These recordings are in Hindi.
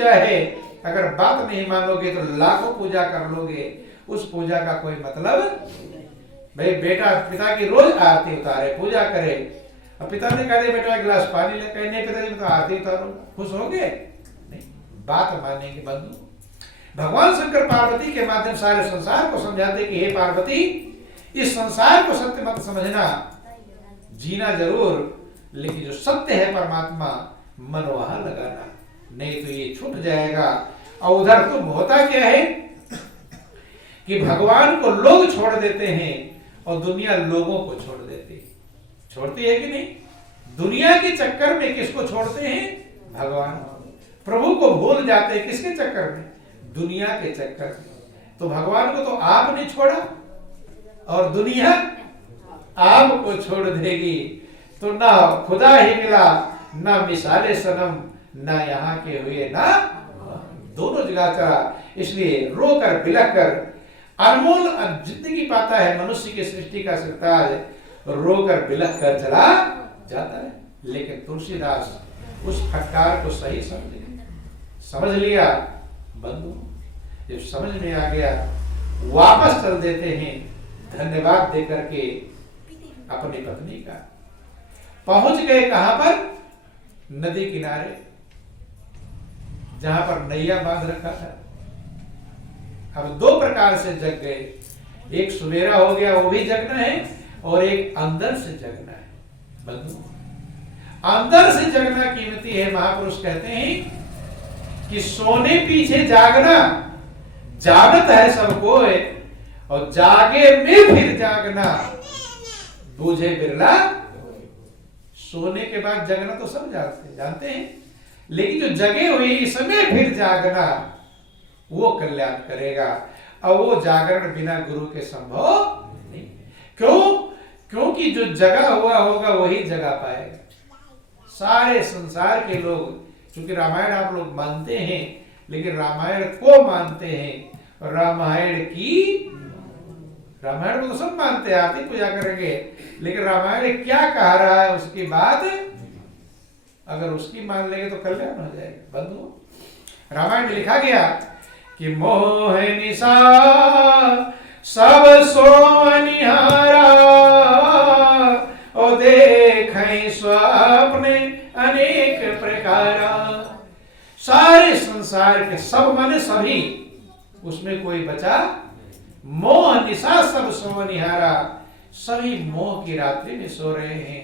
पूजा है, अगर बात नहीं मानोगे तो लाखों पूजा कर लोगे, उस पूजा का कोई मतलब। भाई बेटा पिता की रोज आरती उतारे, पूजा करे, अब पिता ने कह दिया बेटा एक गिलास पानी ले, कहने पिताजी तो आरती उतारो, खुश हो गए? नहीं, बात मानेंगे बंधु। भगवान शंकर पार्वती के माध्यम सारे संसार को समझाते कि हे पार्वती, इस संसार को सत्य मत समझना, जीना जरूर, लेकिन जो सत्य है परमात्मा मन वहां लगाना, नहीं तो ये छूट जाएगा। और उधर तुम होता क्या है कि भगवान को लोग छोड़ देते हैं और दुनिया लोगों को छोड़ देती है। छोड़ती है कि नहीं? दुनिया के चक्कर में किसको छोड़ते हैं? भगवान। प्रभु को भूल जाते हैं किसके चक्कर में? दुनिया के चक्कर में। तो भगवान को तो आपने छोड़ा और दुनिया आपको छोड़ देगी, तो ना खुदा ही मिला, ना मिसाले सनम, ना यहाँ के हुए, ना दोनों जगह चला। इसलिए रोकर बिलख कर अनमोल जिंदगी पाता है मनुष्य की सृष्टि का सिरताज, रोकर बिलख कर चला जाता है। लेकिन तुलसीदास उस फटकार को सही समझ लिया बंधु। जब समझ में आ गया, वापस चल देते हैं धन्यवाद देकर के अपनी पत्नी का। पहुंच गए कहां पर? नदी किनारे, जहां पर नैया बांध रखा था। अब दो प्रकार से जग गए, एक सवेरा हो गया वो भी जगना है, और एक अंदर से जगना है बंधु। अंदर से जगना कीमती है। महापुरुष कहते हैं कि सोने पीछे जागना जागत है सबको, और जागे में फिर जागना बूझे बिरला। सोने के बाद जगना तो सब जानते हैं, लेकिन जो जगे हुए समय फिर जागना वो कल्याण करेगा। और वो जागरण बिना गुरु के संभव नहीं। क्यों? क्योंकि जो जगा हुआ होगा वही जगा पाएगा। सारे संसार के लोग, क्योंकि रामायण आप लोग मानते हैं, लेकिन रामायण को मानते हैं, रामायण को तो सब मानते हैं, आरती पूजा करेंगे, लेकिन रामायण क्या कह रहा है उसकी बात अगर उसकी मान लेंगे तो कल्याण हो जाएगा बंधु। रामायण में लिखा गया कि मोह निशा सब सोनिहारा, और देखें स्वप्ने अनेक प्रकारा। सारे संसार के सब माने सभी, उसमें कोई बचा। मोह निशा सब सोनिहारा, सभी मोह की रात्रि में सो रहे हैं।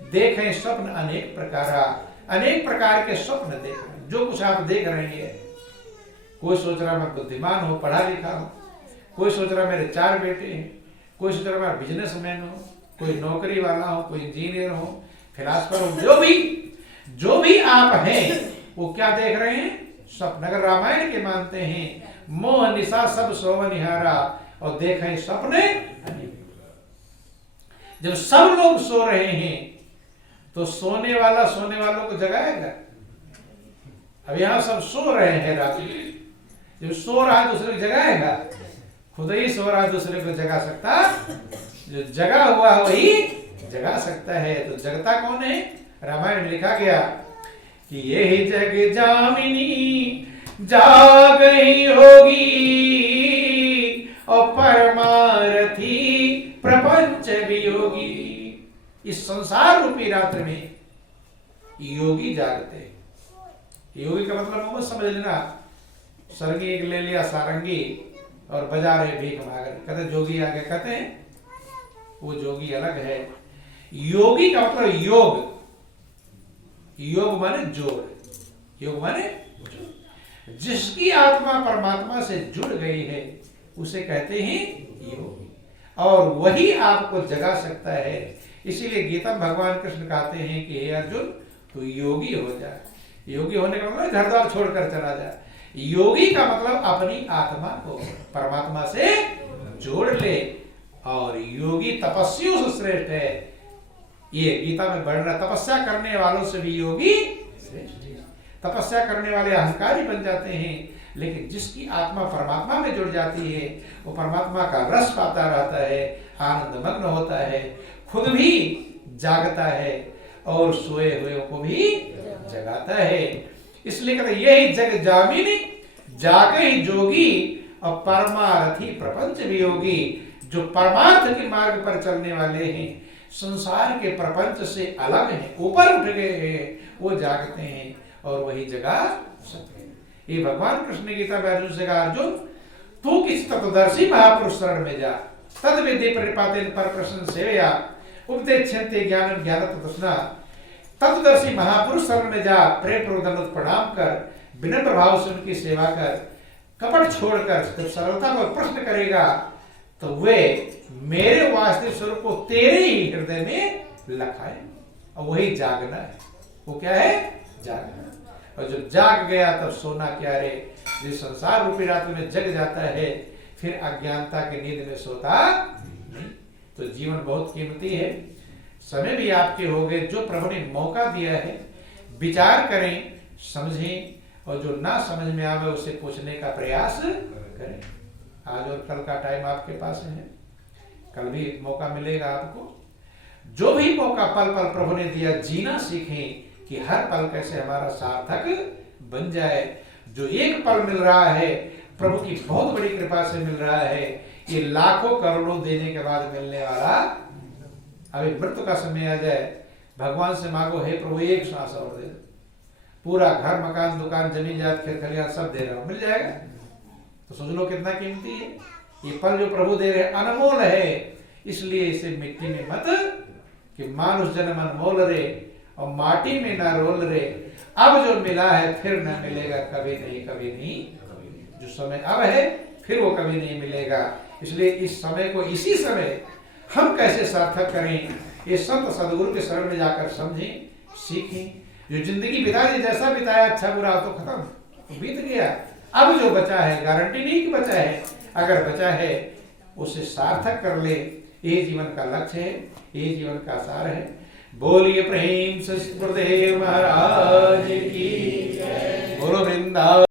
देखें स्वप्न अनेक प्रकारा, अनेक प्रकार के स्वप्न देख रहे हैं। जो कुछ आप देख रहे हैं, कोई सोच रहा मैं बुद्धिमान हूं, पढ़ा लिखा हूं, कोई सोच रहा मेरे 4 बेटे हैं, कोई सोच रहा मैं बिजनेसमैन हूं, कोई नौकरी वाला हूं, कोई इंजीनियर हूं, फिलासफर हूं, जो भी आप हैं वो क्या देख रहे हैं? स्वप्न। अगर रामायण के मानते हैं, मोह निशा सब सोवनिहारा, और देखें सपने। जब सब लोग सो रहे हैं तो सोने वालों को जगाएगा। अब यहां सब सो रहे हैं रात में, जब सो रहा है दूसरे को जगाएगा? खुद ही सो रहा है दूसरे को जगा सकता? जो जगा हुआ वही जगा सकता है। तो जगता कौन है? रामायण में लिखा गया कि यही जग जामिनी जागही होगी, और परमारथी प्रपंच वियोगी। इस संसार रूपी रात्र में योगी जागते हैं। योगी का मतलब समझ लेना, सरंगी एक ले लिया सारंगी और बजा रहे भीख मांग रहे, कहते जोगी आगे, कहते हैं वो जोगी अलग है। योगी का मतलब योग, योग माने जोड़, योग माने जोड़। जिसकी आत्मा परमात्मा से जुड़ गई है उसे कहते हैं योगी, और वही आपको जगा सकता है। इसीलिए गीता में भगवान कृष्ण कहते हैं कि हे अर्जुन, तू योगी हो जा। योगी होने का मतलब घर द्वार छोड़कर चला जा। योगी का मतलब अपनी आत्मा को परमात्मा से जोड़ ले, और योगी तपस्वियों से श्रेष्ठ है। ये गीता में वर्णन, तपस्या करने वालों से भी योगी श्रेष्ठ है। तपस्या करने वाले अहंकारी बन जाते हैं, लेकिन जिसकी आत्मा परमात्मा में जुड़ जाती है वो परमात्मा का रस पाता रहता है, आनंद मग्न होता है, खुद भी जागता है और सोए हुए को भी जगाता है। इसलिए कहते यही जग जामिनी जाके ही जोगी और परमार्थी प्रपंच वियोगी। जो परमार्थ के मार्ग पर चलने वाले हैं, संसार के प्रपंच से अलग हैं, ऊपर उठ गए हैं, वो जागते हैं और वही जगा सकते हैं। ये भगवान कृष्ण गीता में अर्जुन से कहा, अर्जुन तू किस तत्वदर्शी महापुरुष शरण में जा, तद विद्ये परिपातेन पर प्रश्न सेवया उपदेक्षन्ते ज्ञानं ज्ञानत तृष्णा। तत्वदर्शी महापुरुष शरण में जा, प्रेम पूर्वक प्रणाम कर, विनम्र भाव से उनकी सेवा कर, कपट छोड़कर जब सरलता को प्रश्न करेगा तो वे मेरे वास्तविक स्वरूप को तेरे ही हृदय में लखाए। और वही जागना है। वो क्या है? जागना। और जब जाग गया तब सोना क्या रे, जिस संसार रूपी रात में जग जाता है फिर अज्ञानता के नींद में सोता नहीं। तो जीवन बहुत कीमती है, समय भी आपके हो गए। जो प्रभु ने मौका दिया है विचार करें, समझें, और जो ना समझ में आवे उसे पूछने का प्रयास करें। आज और कल का टाइम आपके पास है, कल भी मौका मिलेगा आपको। जो भी मौका पल पल प्रभु ने दिया, जीना सीखें कि हर पल कैसे हमारा सार्थक बन जाए। जो एक पल मिल रहा है प्रभु की बहुत बड़ी कृपा से मिल रहा है, ये लाखों करोड़ों देने के बाद मिलने वाला। अभी मृत्यु का समय आ जाए, भगवान से मांगो, हे प्रभु एक सांस और दे, पूरा घर मकान दुकान जमीन जात खेत खलियान सब दे रहा हूं, मिल जाएगा। तो सोच लो कितना कीमती है ये पल जो प्रभु दे रहे, अनमोल है। इसलिए इसे मिट्टी में मत, कि मानुष जन्म अनमोल रे और माटी में ना रोल रे। अब जो मिला है फिर न मिलेगा, कभी नहीं, कभी नहीं। जो समय अब है फिर वो कभी नहीं मिलेगा। इसलिए इस समय को, इसी समय हम कैसे सार्थक करें, ये संत सदगुरु के शरण में जाकर समझें, सीखें। जो जिंदगी बिता दी, जैसा बिताया, अच्छा बुरा तो खत्म, तो बीत गया। अब जो बचा है, गारंटी नहीं कि बचा है, अगर बचा है उसे सार्थक कर ले। ये जीवन का लक्ष्य है, ये जीवन का सार है। बोलिए प्रेम से गुरुदेव महाराज की, बोलो वृंदावन।